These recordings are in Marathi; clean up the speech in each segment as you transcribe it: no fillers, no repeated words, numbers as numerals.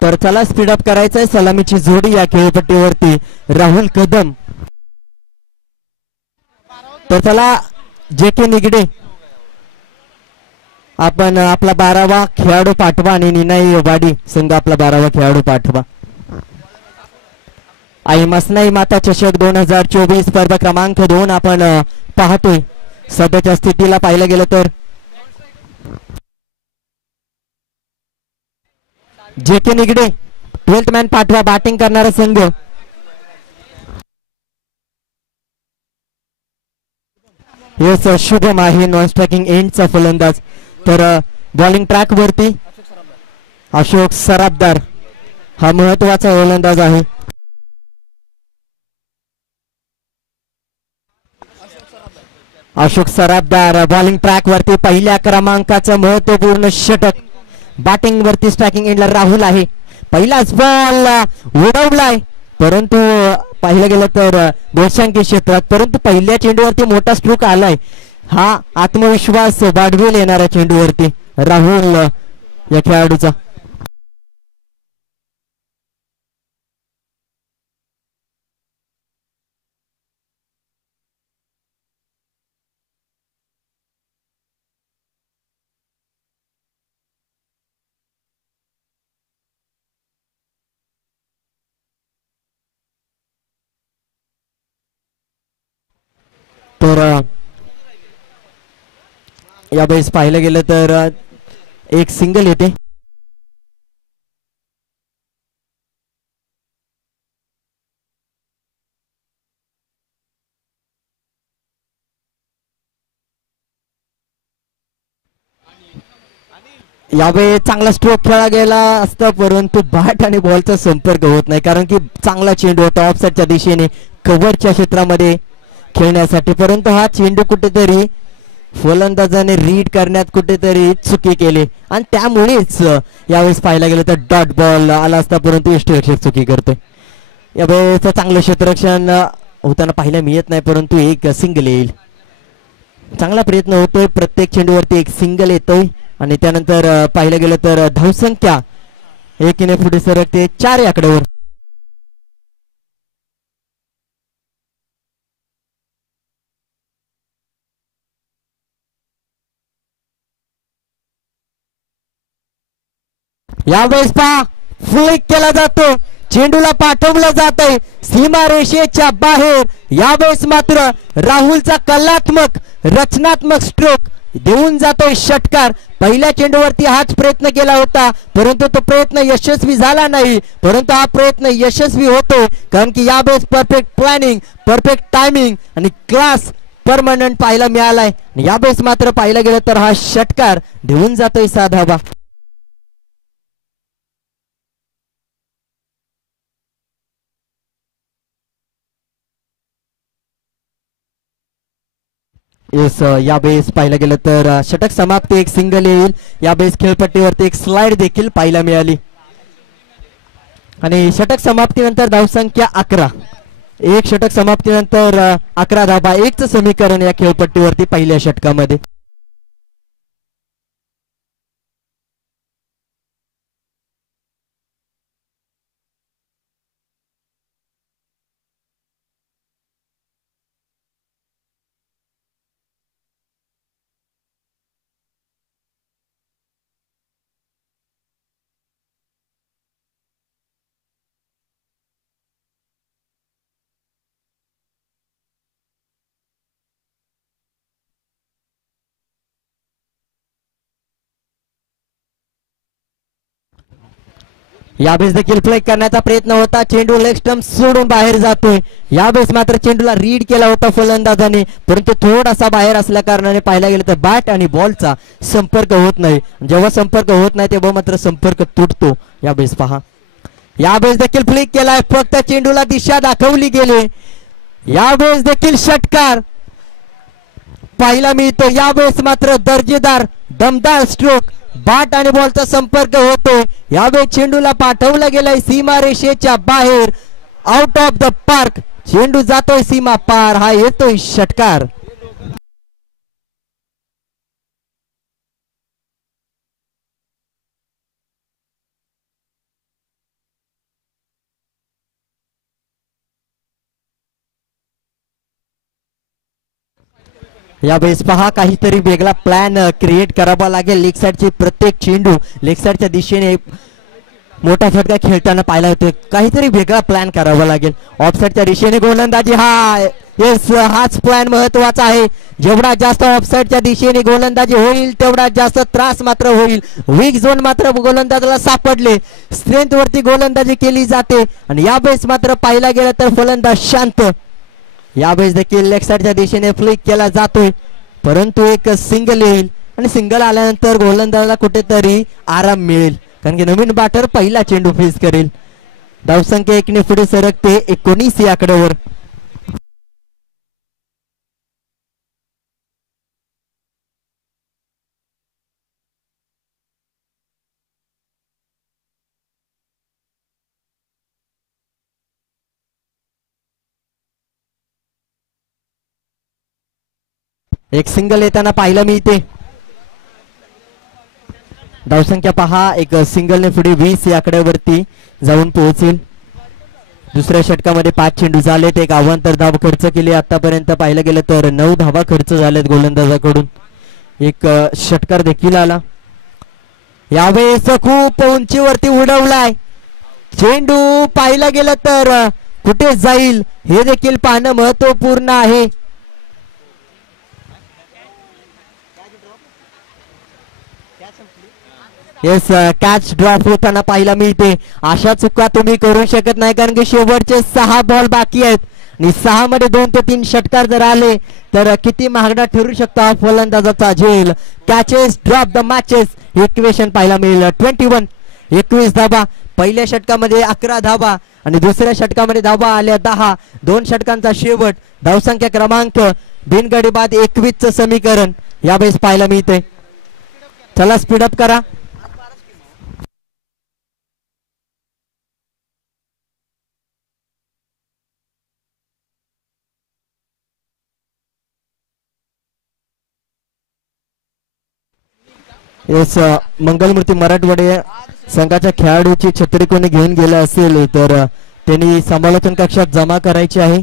तर चला स्पीडअप करायचंय. सलामीची जोडी या खेळपट्टीवरती राहुल कदम. तर चला जे के निगडे आपण आपला 12वा खेळाडू पाठवा आणि निनाई वाडी संघ आपला 12वा खेळाडू पाठवा. आई मसनाई माता चषक 2024 स्पर्धा क्रमांक 2 आपण पाहतोय. सध्याच्या स्थितीला पाहिलं गेलं तर जे के निगडे 12th मॅन पाठवा. बॅटिंग करणारा संघ येस शुभम आहे नॉन स्ट्रायकिंग एंडचा फलंदाज. तर बॉलिंग ट्रॅक वरती अशोक सराबदार हा महत्वाचा फलंदाज आहे. अशोक सराबदार बॉलिंग ट्रॅक वरती पहिल्या क्रमांकाचं महत्वपूर्ण षटक. बॅटिंग वरती स्ट्रायकिंग एंडला राहुल आहे. पहिलाच बॉल उडवलाय परंतु पाहिलं गेलं तर गोलशंकी क्षेत्रात, परंतु पहिल्या चेंडूवरती मोठा स्ट्रोक आलाय. हा आत्मविश्वास वाढवेल येणाऱ्या चेंडूवरती राहुल या खेळाडूचा. तर यावेळेस पाहिलं गेलं तर एक सिंगल येते. यावेळी चांगला स्ट्रोक खेळला गेला असता परंतु बॅट आणि बॉलचा संपर्क होत नाही, कारण की चांगला चेंडू होता ऑफसाईडच्या दिशेने कव्हरच्या क्षेत्रामध्ये खेळण्यासाठी, परंतु हा चेंडू कुठेतरी फलंदाजाने रीड करण्यात कुठेतरी चुकी केली आणि त्यामुळेच यावेळेस पाहायला गेलं तर डॉट बॉल आला असता परंतु यष्टिरक्षक चुकी करतोय. यावेळेस चांगलं क्षेत्ररक्षण होताना पाहायला मिळत नाही परंतु एक सिंगल येईल. चांगला प्रयत्न होतोय. प्रत्येक चेंडूवरती एक सिंगल येतोय आणि त्यानंतर पाहिलं गेलं तर धावसंख्या एकीने पुढे सरकते 4 आकड्यावर. यावेळेस पहा फ्लिक केला जातो. चेंडूला पाठवलं जात आहे सीमारेषेच्या बाहेर. यावेळेस मात्र राहुलचा कलात्मक रचनात्मक स्ट्रोक देऊन जातोय षटकार. पहिल्या चेंडूवरती हाच प्रयत्न केला होता परंतु तो प्रयत्न यशस्वी झाला नाही, परंतु हा प्रयत्न यशस्वी होतो कारण की यावेळेस परफेक्ट प्लॅनिंग, परफेक्ट टायमिंग आणि क्लास परमनंट पाहायला मिळालाय. यावेळेस मात्र पाहिलं गेलं तर हा षटकार देऊन जातोय 7 धावा. येस यावेळेस पाहिलं गेलं तर षटक समाप्ती एक सिंगल येईल. यावेळेस खेळपट्टीवरती एक स्लाइड देखील पाहायला मिळाली आणि षटक समाप्तीनंतर धावसंख्या 11. एक षटक समाप्तीनंतर 11 धावा, 1चं समीकरण या खेळपट्टीवरती पहिल्या षटकामध्ये. यावेळेस देखील फ्लेक करण्याचा प्रयत्न होता. चेंडू लेग स्टंप सोडून बाहेर जातोय. यावेळेस मात्र चेंडूला रीड केला होता फलंदाजाने परंतु थोडासा बाहेर असल्या कारणाने पाहायला गेलं तर बॅट आणि बॉलचा संपर्क होत नाही. जेव्हा संपर्क होत नाही तेव्हा मात्र संपर्क तुटतो. यावेळेस पहा यावेळेस देखील फ्लिक केलाय. फक्त चेंडूला दिशा दाखवली गेली. यावेळेस देखील षटकार पाहायला मिळतो. यावेळेस मात्र दर्जेदार दमदार स्ट्रोक, बॅट आणि बॉलचा संपर्क होतो. यावेळेस चेंडूला पाठवलं गेलंय सीमारेषेच्या बाहेर, आउट ऑफ द पार्क. चेंडू जातोय सीमा पार. हा येतोय षटकार. यावेळेस पहा काहीतरी वेगळा प्लॅन क्रिएट करावा लागेल. लेग साईडची प्रत्येक चेंडू लेग साईडच्या दिशेने मोठा फटका खेळताना पाहिला होतो. काहीतरी वेगळा प्लॅन करावा लागेल. ऑफसाईडच्या दिशेने गोलंदाजी हाच प्लॅन महत्वाचा आहे. जेवढा जास्त ऑफसाईडच्या दिशेने गोलंदाजी होईल तेवढा जास्त त्रास मात्र होईल. वीक झोन मात्र गोलंदाजाला सापडले. स्ट्रेंथ वरती गोलंदाजी केली जाते आणि यावेळेस मात्र पाहिला गेलं तर फलंदाज शांत. यावेळेस देखील लेग साईडच्या दिशेने फ्लिक केला जातोय परंतु एक सिंगल येईल आणि सिंगल आल्यानंतर गोलंदाजाला कुठेतरी आराम मिळेल कारण की नवीन बॅटर पहिला चेंडू फेस करेल. धावसंख्या 1 ने पुढे सरकते 19 या आकड्यावर. एक सिंगल येताना पाहायला मिळते. धावसंख्या पहा एक सिंगलने पुढे 20 या आकड्यावरती जाऊन पोहोचेल. दुसऱ्या षटकामध्ये 5 चेंडू झालेत. एक अवांतर धाव खर्च केली. आतापर्यंत पाहिलं गेलं तर 9 धावा खर्च झालेत गोलंदाजाकडून. एक षटकार देखील आला. यावेळेस खूप उंचीवरती उडवलाय चेंडू. पाहिलं गेलं तर कुठे जाईल हे देखील पाहणं महत्वपूर्ण आहे. येस कॅच ड्रॉप होताना पाहायला मिळते. अशा चुका तुम्ही करू शकत नाही कारण की शेवटचे 6 बॉल बाकी आहेत आणि 6 मध्ये 2 ते 3 षटकार जर आले तर किती महागडा ठरू शकतो हा फलंदाजाचा झेल. Catches drop the matches equation पाहायला मिळेल. 21 धावा. पहिल्या षटकामध्ये 11 धावा आणि दुसऱ्या षटकामध्ये धावा आल्या 10. 2 षटकांचा शेवट. धावसंख्या क्रमांक बिनगडी बाद 21चं समीकरण यावेळेस पाहायला मिळते. चला स्पीडअप करा. येस मंगलमूर्ती मराठवाडे संघाच्या खेळाडूची छत्री कोणी घेऊन गेला असेल तर त्यांनी समालोचन कक्षात जमा करायची आहे.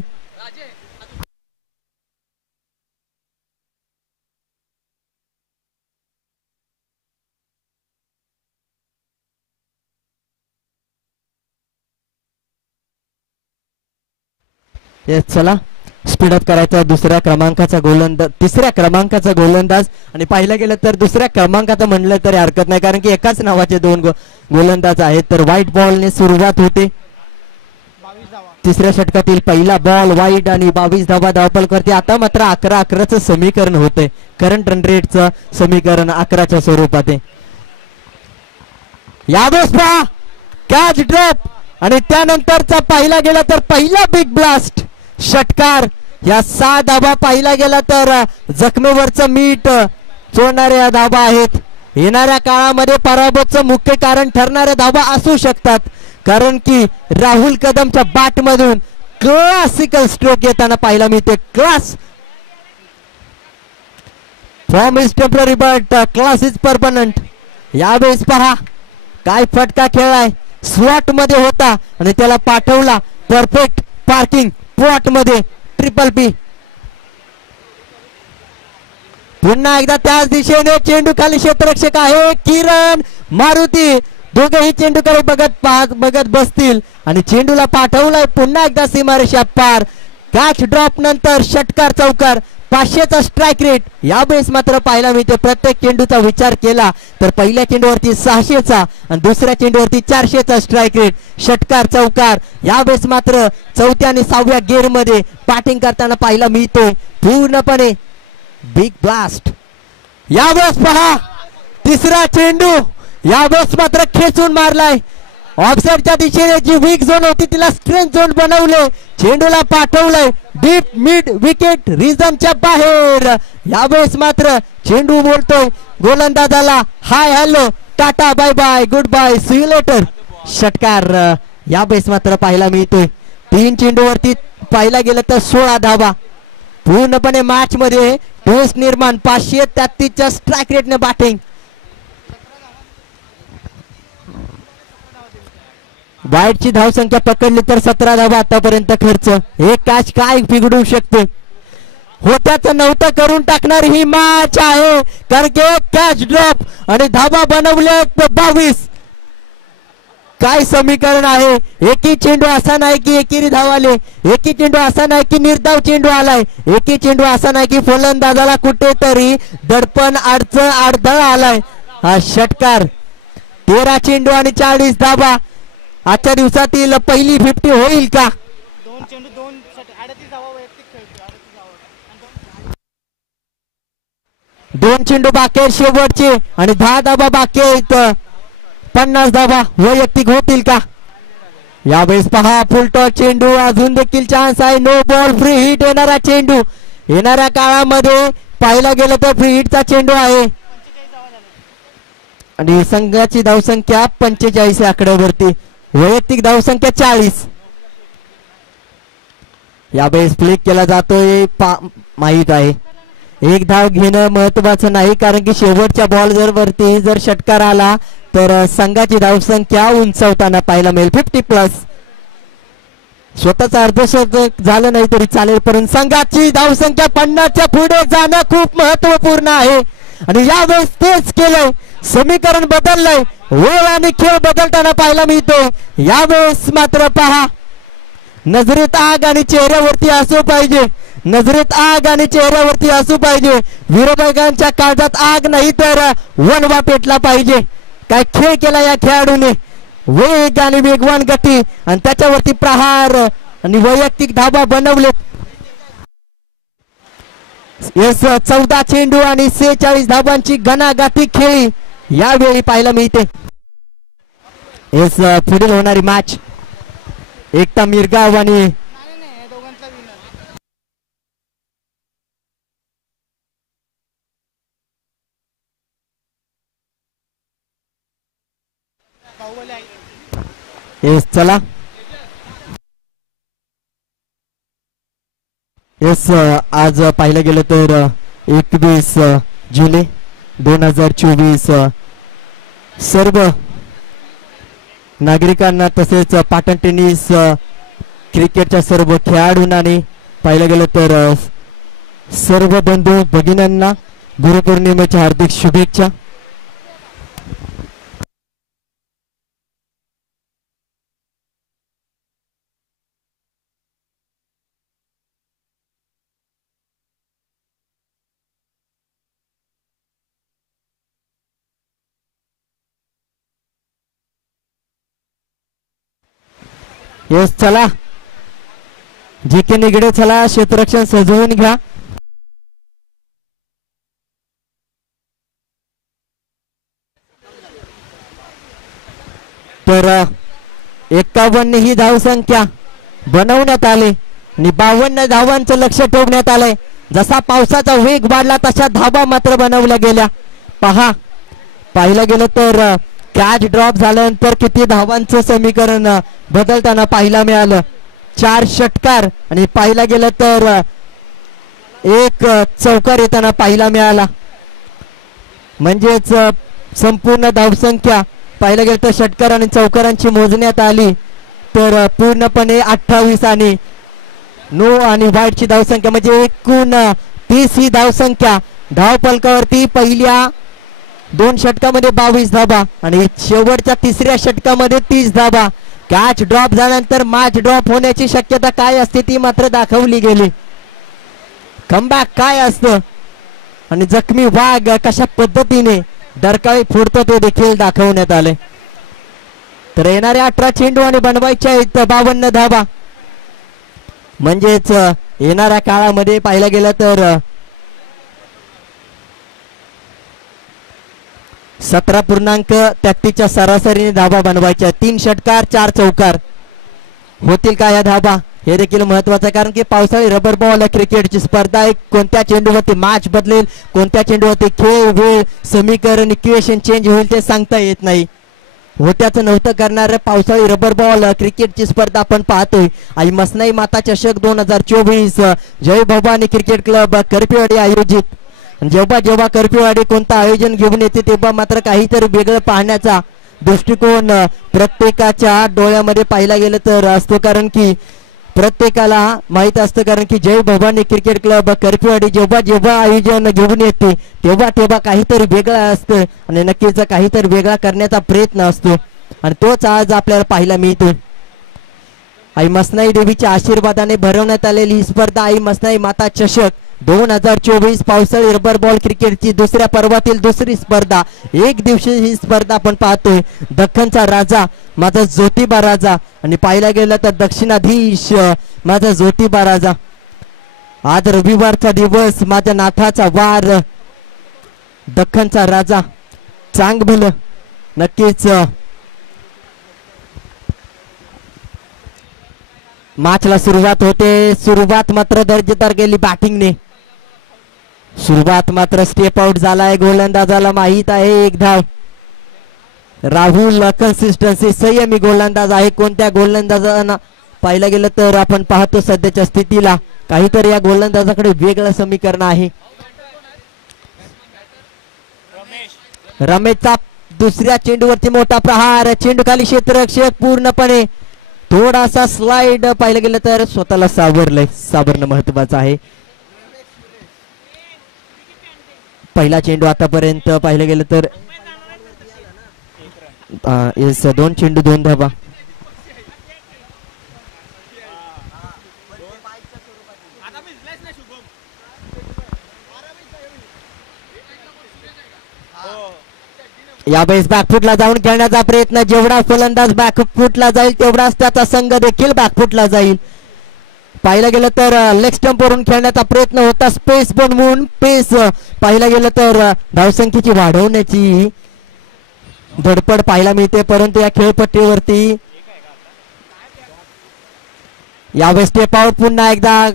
येस चला स्पीडअप करायचा. तिसऱ्या क्रमांकाचा गोलंदाज आणि पाहिलं गेलं तर दुसऱ्या क्रमांकाचं म्हणलं तरी हरकत नाही कारण की एकाच नावाचे 2 गोलंदाज आहेत. तर व्हाईट बॉलने सुरुवात होते. तिसऱ्या षटकातील पहिला बॉल व्हाईट आणि 22 धावा धावपल करते. आता मात्र 11-11चं समीकरण होते. करंट रन रेटचं समीकरण 11च्या स्वरूपात आहे. यावेळेस पहा कॅच ड्रॉप आणि त्यानंतरचा पाहिला गेला तर पहिला बिग ब्लास्ट षटकार. या 6 धावा पाहिला गेला तर जखमेवरचं मीठ चोळणाऱ्या धावा आहेत. येणाऱ्या काळामध्ये पराभवाचं मुख्य कारण ठरणाऱ्या धावा असू शकतात कारण की राहुल कदमच्या बॅट मधून क्लासिकल स्ट्रोक येताना पाहायला मिळते. Class form is temporary but class is permanent. यावेळेस पहा काय फटका खेळलाय. स्लॉट मध्ये होता आणि त्याला पाठवला परफेक्ट पार्किंग प्लॉट मध्ये. Triple P. पुन्हा एकदा त्याच दिशेने चेंडू खाली क्षेत्ररक्षक आहे किरण मारुती. दोघेही चेंडूकडे बघत बसतील आणि चेंडूला पाठवलाय पुन्हा एकदा सीमारेषा पार. कॅच ड्रॉप नंतर षटकार चौकार. 500चा स्ट्राईक रेट यावेळेस मात्र पाहायला मिळते. प्रत्येक चेंडूचा विचार केला तर पहिल्या चेंडूवरती 600चा आणि दुसऱ्या चेंडूवरती 400चा स्ट्राईक रेट. षटकार चौकार यावेळेस मात्र 4थ्या आणि 6व्या गेअर मध्ये बॅटिंग करताना पाहायला मिळते. पूर्णपणे बिग ब्लास्ट. यावेळेस पहा तिसरा चेंडू यावेळेस मात्र खेचून मारलाय. ऑफसाईडच्या दिशेने जी वीक झोन होती तिला स्ट्रेंथ झोन बनवले. चेंडूला पाठवलंय डीप मिड विकेट रिझनच्या बाहेर. यावेळेस मात्र चेंडू बोलतोय गोलंदाजाला hi hello tata bye bye goodbye see you later. षटकार यावेळेस मात्र पाहायला मिळतोय. 3 चेंडूवरती पाहायला गेलं तर 16 धावा. पूर्णपणे मॅच मध्ये ट्विस्ट निर्माण. 533च्या स्ट्राईक रेटने बॅटिंग. वाईटची धावसंख्या पकडली तर 17 धावा आतापर्यंत खर्च. एक कॅच काय बिघडू शकते. होत्याचं नव्हतं करून टाकणार ही मॅच आहे, कारण की कॅच ड्रॉप आणि धाबा बनवले 22. काय समीकरण आहे, एकी चेंडू असा नाही की एकेरी धाव आले, एकी चेंडू असा नाही की निर्धाव चेंडू आलाय, एकी चेंडू असा नाही की फलंदाजाला कुठेतरी दडपण अडथळा आलाय. हा षटकार 13 चेंडू आणि 40 धाबा. आजच्या दिवसातील पहिली 50 होईल का? दोन चेंडू बाकी आहेत शेवटचे आणि 10 धाबा बाकी आहेत. 50 धाबा वैयक्तिक होतील का? यावेळेस पहा फुलटॉस चेंडू, अजून देखील चान्स आहे. नो बॉल, फ्री हिट येणारा चेंडू. येणाऱ्या काळामध्ये पाहायला गेलं तर फ्री हिटचा चेंडू आहे आणि संघाची धावसंख्या 45 आकड्यावरती, वैयक्तिक धावसंख्या 40. यावेळेस फ्लिक केला जातोय, माहित आहे एक धाव घेणं महत्वाचं नाही, कारण की शेवटच्या बॉल वरती जर षटकार आला तर संघाची धावसंख्या उंचावताना पाहायला मिळेल 50+. स्वतःच अर्धशतक झालं नाही तरी चालेल, परंतु संघाची धावसंख्या 50च्या पुढे जाणं खूप महत्वपूर्ण आहे आणि यावेळेस तेच केलंय. समीकरण बदललंय, वेळ आणि खेळ बदलताना पाहायला मिळतो. यावेळेस मात्र पहा, नजरेत आग आणि चेहऱ्यावरती असू पाहिजे, नजरेत आग आणि चेहऱ्यावरती असू पाहिजे. विरोधकांच्या काळजात आग नाही तर वणवा पेटला पाहिजे. काय खेळ केला या खेळाडूने, वेग आणि वेगवान गती आणि त्याच्यावरती प्रहार आणि वैयक्तिक धाबा बनवले. 14 चेंडू आणि 46 धाबांची घणाघाती खेळी यावेळी पाहायला मिळते. पुढील होणारी मॅच एकता मिरगाव आणि चला आज पाहिलं गेलं तर 21 जुलै 2024 सर्व नागरिकांना तसेच पाटण टेनिस क्रिकेटच्या सर्व खेळाडूंना आणि पाहिलं गेलं तर सर्व बंधू भगिनींना गुरुपौर्णिमेच्या हार्दिक शुभेच्छा. चला जे के निगडे, चला क्षेत्ररक्षण सजवून घ्या. तर 51 ही धावसंख्या बनवण्यात आली आणि 52 धावांचं लक्ष ठेवण्यात आलंय. जसा पावसाचा वेग वाढला तशा धाबा मात्र बनवल्या गेल्या. पाहिलं गेलं तर कॅच ड्रॉप झाल्यानंतर किती धावांचं समीकरण बदलताना पाहायला मिळालं. 4 षटकार आणि पाहायला गेलं तर 1 चौकार येताना पाहायला मिळाला. म्हणजेच संपूर्ण धावसंख्या पाहायला गेलं तर षटकार आणि चौकारांची मोजण्यात आली तर पूर्णपणे 28 आणि नो आणि वाईटची धावसंख्या म्हणजे एकूण 30 ही धावसंख्या. धावफलकावरती पहिल्या 2 षटकामध्ये 22 धाबा आणि शेवटच्या 3ऱ्या षटकामध्ये 30 धाबा. कॅच ड्रॉप झाल्यानंतर मॅच ड्रॉप होण्याची शक्यता काय असते ती मात्र दाखवली गेली. कमबॅक काय असतं आणि जखमी वाघ कशा पद्धतीने डरकाळी फोडतो ते देखील दाखवण्यात आले. तर येणारे 18 चेंडू आणि बनवायचे आहेत 52 धाबा. म्हणजेच येणाऱ्या काळामध्ये पाहिलं गेलं तर 17.33च्या सरासरीने धाबा बनवायच्या. 3 षटकार 4 चौकार होतील का या धाबा, हे देखील महत्वाचं आहे. कारण की पावसाळी रबर बॉल क्रिकेटची स्पर्धा आहे. कोणत्या चेंडूवरती मॅच बदलेल, कोणत्या चेंडूवरती खेळ वेळ समीकरण इक्वेशन चेंज होईल ते सांगता येत नाही. होत्याचं नव्हतं करणारे पावसाळी रबर बॉल क्रिकेटची स्पर्धा आपण पाहतोय. आई मसनाई माता चषक 2024 जय भवानी क्रिकेट क्लब करपेवाडी आयोजित. जेव्हा जेव्हा करपेवाडी कोणतं आयोजन घेऊन येते तेव्हा मात्र काहीतरी वेगळं पाहण्याचा दृष्टिकोन प्रत्येकाच्या डोळ्यामध्ये पाहिला गेलं तर असतो. कारण की प्रत्येकाला माहित असतं, कारण की जय भवानी क्रिकेट क्लब करपीवाडी जेव्हा जेव्हा आयोजन घेऊन येते तेव्हा तेव्हा काहीतरी वेगळं असतं आणि नक्कीच काहीतरी वेगळा करण्याचा प्रयत्न असतो आणि तोच आज आपल्याला पाहायला मिळतो. आई मसनाई देवीच्या आशीर्वादाने भरवण्यात आलेली ही स्पर्धा आई मसनाई माता चषक 2024 पावसाळी रबर बॉल क्रिकेटची दुसऱ्या पर्वातील दुसरी स्पर्धा. एक दिवशी ही स्पर्धा आपण पाहतोय. दख्खनचा राजा माझा ज्योतिबा राजा आणि पाहायला गेलं तर दक्षिणाधीश माझा ज्योतिबा राजा. आज रविवारचा दिवस, माझ्या नाथाचा वार, दख्खनचा राजा चांगलं नक्कीच मॅचला सुरुवात होते. सुरुवात मात्र दर्जेदार गेली बॅटिंगने. सुरुवात मात्र स्टेप आउट झालाय. गोलंदाजाला माहित आहे एक धाव. राहुल कन्सिस्टन्सी संयमी गोलंदाज आहे. कोणत्या गोलंदाजांना पाहिलं गेलं तर आपण पाहतो सध्याच्या स्थितीला काहीतरी या गोलंदाजाकडे वेगळं समीकरण आहे. रमेशचा दुसऱ्या चेंडूवरती मोठा प्रहार, चेंडू खाली क्षेत्ररक्षक पूर्णपणे थोडासा स्लाइड पाहिलं गेलं तर स्वतःला सावरलंय. सावरणं महत्वाचं आहे. पहिला चेंडू आतापर्यंत पाहिलं गेलं तर 2 चेंडू 2 धावा. यावेळेस बॅकफुटला जाऊन खेळण्याचा प्रयत्न. जेवढा फलंदाज बॅकफुटला जाईल तेवढाच त्याचा संघ देखील बॅकफुटला जाईल. पाहिलं गेलं तर लेग स्टंप वरून खेळण्याचा प्रयत्न होता. स्पेस बनवून पेस पाहिलं गेलं तर धावसंख्येची वाढवण्याची धडपड पाहायला मिळते, परंतु या खेळपट्टीवरती यावेळेस स्टेप आउट. पुन्हा एकदा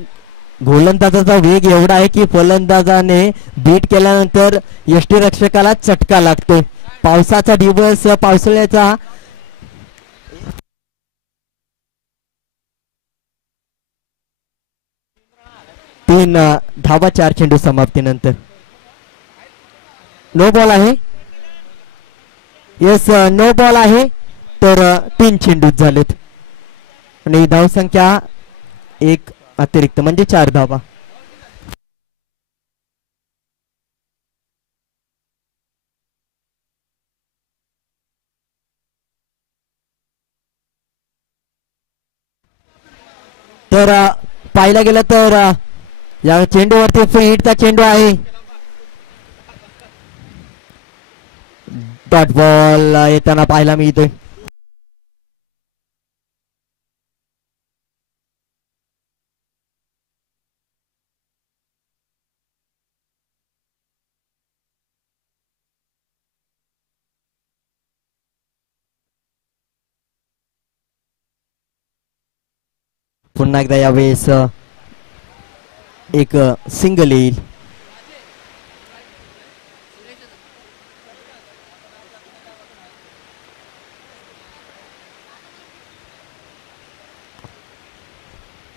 गोलंदाजाचा वेग एवढा आहे की फलंदाजाने बीट केल्यानंतर यष्टीरक्षकाला चटका लागतो. पावसाचा दिवस, पावसाळ्याचा 3 धावा 4 चेंडू समाप्तीनंतर. नो बॉल आहे. येस, नो बॉल आहे. तर 3 चेंडूच झालेत आणि धावसंख्या 1 अतिरिक्त म्हणजे 4 धावा. तर पाहायला गेलं तर या चेंडूवरती फ्री हिटचा चेंडू आहे. डॉट बॉल येताना पाहायला मिळतोय. पुन्हा एकदा यावेळेस एक सिंगल येईल.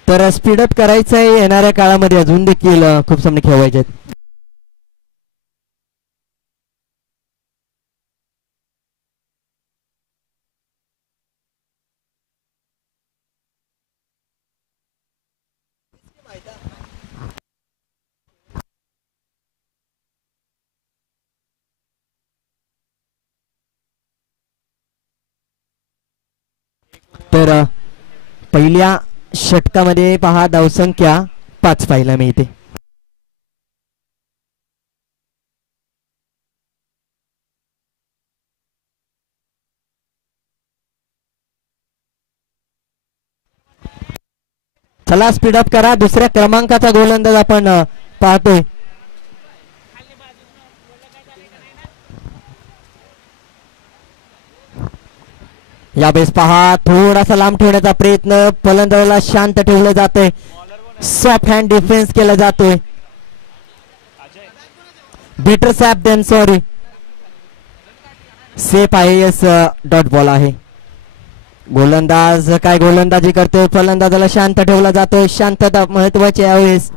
तर स्पीडअप करायचं आहे. येणाऱ्या काळामध्ये अजून देखील खूप सामने खेळवायचे आहेत. तर पहिल्या षटकामध्ये पहा धावसंख्या 5 पाहायला मिळते. चला स्पीडअप करा. दुसऱ्या क्रमांकाचा गोलंदाज आपण पाहतोय. यावेळेस पहा थोडासा लांब ठेवण्याचा प्रयत्न. फलंदाजाला शांत ठेवलं जातंय. सॉफ्ट हँड डिफेन्स केला जातोय. Better safe than sorry. Safe आहे. यस, डॉट बॉल आहे. गोलंदाज काय गोलंदाजी करतोय. फलंदाजाला शांत ठेवला जातोय. शांतता महत्वाची यावेळेस.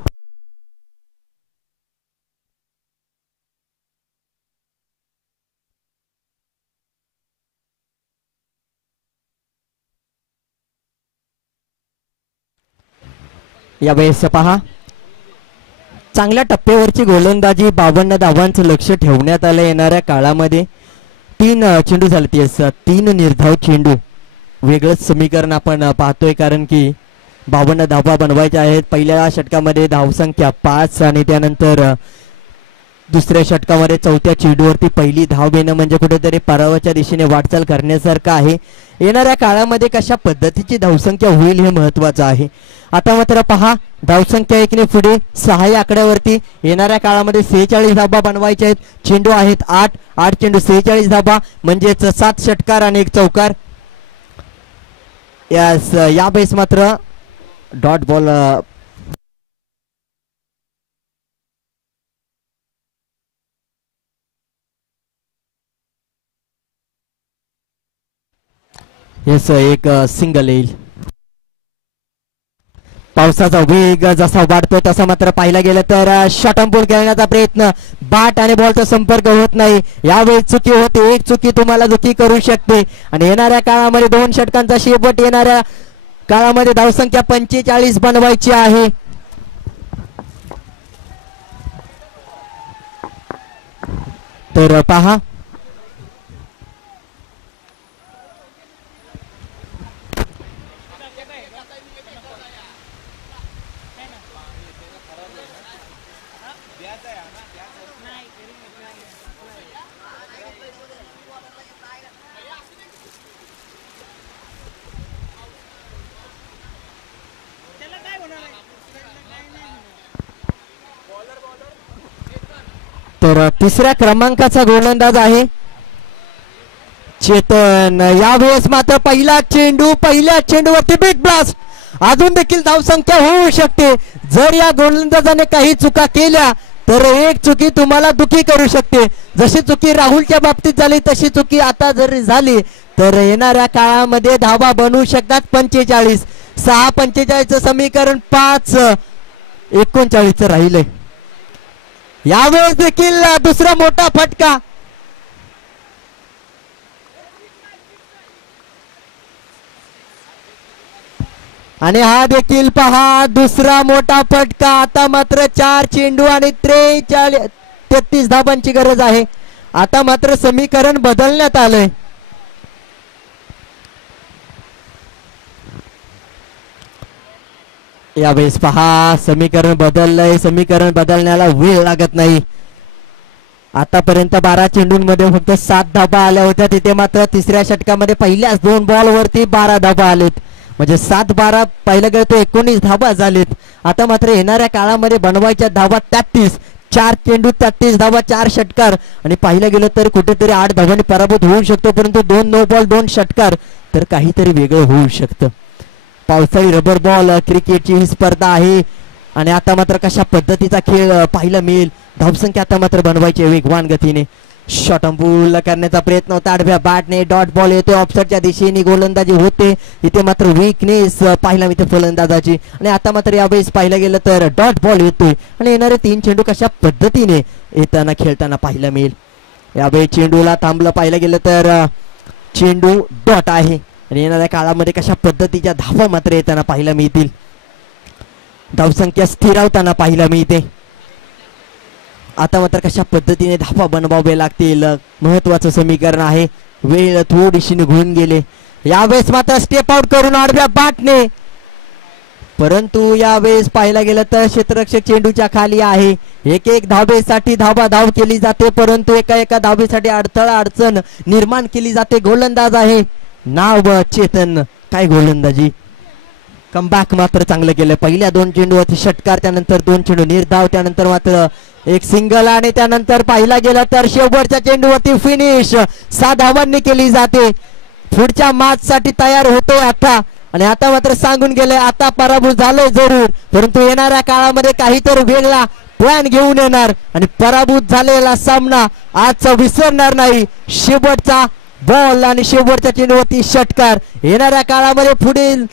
यावेळेस पहा चांगल्या टप्प्यावरची गोलंदाजी 52 धावांचं लक्ष ठेवण्यात आलं. येणाऱ्या काळामध्ये 3 चेंडू झाले, 3 निर्धाव चेंडू. वेगळंच समीकरण आपण पाहतोय, कारण की 52 धावा बनवायच्या आहेत. पहिल्या षटकामध्ये धावसंख्या 5 आणि त्यानंतर दुसऱ्या षटकामध्ये 4थ्या चेंडूवरती पहिली धाव येणं म्हणजे कुठेतरी पराभवाच्या दिशेने वाटचाल करण्यासारखं आहे. येणाऱ्या काळामध्ये कशा पद्धतीची धावसंख्या होईल हे महत्वाचं आहे. आता मात्र पहा धावसंख्या 1 ने पुढे 6 या आकड्यावरती येणाऱ्या काळामध्ये 46 धावा बनवायच्या आहेत. चेंडू आहेत 8 चेंडू 46 धावा म्हणजेच 7 षटकार आणि 1 चौकार. या बेस मात्र डॉट बॉल एक सिंगल येईल. पावसाचा वेग जसा वाढतोय तसा मात्र पाहिला गेलं तर शॉर्ट बॉल खेळण्याचा प्रयत्न, बॅट आणि बॉलचा संपर्क होत नाही. यावेळी चुकी होते, एक चुकी तुम्हाला दुखी करू शकते. आणि येणाऱ्या काळामध्ये 2 षटकांचा शेवट, येणाऱ्या काळामध्ये धावसंख्या 45 बनवायची आहे. तर पहा तर तिसऱ्या क्रमांकाचा गोलंदाज आहे चेतन. यावेळेस मात्र पहिल्या चेंडूवरती बिग ब्लास्ट. अजून देखील धावसंख्या होऊ शकते. जर या गोलंदाजाने काही चुका केल्या तर एक चुकी तुम्हाला दुखी करू शकते. जशी चुकी राहुलच्या बाबतीत झाली तशी चुकी आता जर झाली तर येणाऱ्या काळामध्ये धावा बनवू शकतात 45. 6-45 समीकरण 5-39 राहिले. यावेळेस देखील दुसरा मोठा फटका. आणि हा देखील पहा दुसरा मोठा फटका. आता मात्र 4 चेंडू आणि 33 धावांची गरज आहे. आता मात्र समीकरण बदलण्यात आलंय. यावेळेस पहा समीकरण बदललंय. समीकरण बदलण्याला वेळ लागत नाही. आतापर्यंत 12 चेंडूंमध्ये फक्त 7 धाबा आल्या होत्या. तिथे मात्र तिसऱ्या षटकामध्ये पहिल्याच 2 बॉलवरती 12 धाबा आलेत. म्हणजे 7-12 पहिल्या गेलं तर 19 धाबा झालेत. आता मात्र येणाऱ्या काळामध्ये बनवायच्या धाबा 33. 4 चेंडू 33 धाबा, 4 षटकार. आणि पाहिलं गेलं तर कुठेतरी 8 धावांनी पराभूत होऊ शकतो. परंतु 2 नो बॉल 2 षटकार तर काहीतरी वेगळं होऊ शकतं. पावसाळी रबर बॉल क्रिकेटची ही स्पर्धा आहे. आणि आता मात्र कशा पद्धतीचा खेळ पाहायला मिळेल. धावसंख्या आता मात्र बनवायची वेगवान गतीने. शॉर्ट बॉल करण्याचा प्रयत्न होता आडव्या बॅटने. डॉट बॉल येते ऑफसाईडच्या दिशेने गोलंदाजी होते. इथे मात्र वीकनेस पाहिला मिळते फलंदाजाची. आणि आता मात्र यावेळेस पाहिलं गेलं तर डॉट बॉल येतोय. आणि येणारे 3 चेंडू कशा पद्धतीने येताना खेळताना पाहायला मिळेल. यावेळी चेंडूला थांबलं पाहिलं गेलं तर चेंडू डॉट आहे. आणि येणाऱ्या काळामध्ये कशा पद्धतीच्या धावा मात्र येताना पाहायला मिळतील. धावसंख्या स्थिरावताना पाहायला मिळते. आता मात्र कशा पद्धतीने धावा बनवावे लागतील महत्वाचं समीकरण आहे. वेळ थोडीशी निघून गेले. यावेळेस मात्र स्टेप आउट करून आडव्या बॅटने. परंतु यावेळेस पाहायला गेलं तर क्षेत्ररक्षक चेंडूच्या खाली आहे. एक धावेसाठी धाव केली जाते. परंतु एका धावेसाठी अडचण निर्माण केली जाते. गोलंदाज आहे नाव चेतन. काय गोलंदाजी. कमबॅक मात्र चांगलं केलं. पहिल्या 2 चेंडूवरती षटकार, त्यानंतर 2 चेंडू निर्धाव, त्यानंतर मात्र एक सिंगल. आणि त्यानंतर पाहिला गेला तर शेवटच्या चेंडूवरती फिनिश 6 धावांनी केली जाते. पुढच्या मॅच साठी तयार होतोय आता. आणि आता मात्र सांगून गेले आता पराभूत झालोय जरूर, परंतु येणाऱ्या काळामध्ये काहीतरी वेगळा प्लॅन घेऊन येणार आणि पराभूत झालेला सामना आजचा विसरणार नाही. शेवटचा बॉल आणि शेवटच्या चेंडूवरती षटकार. येणाऱ्या काळामध्ये पुढील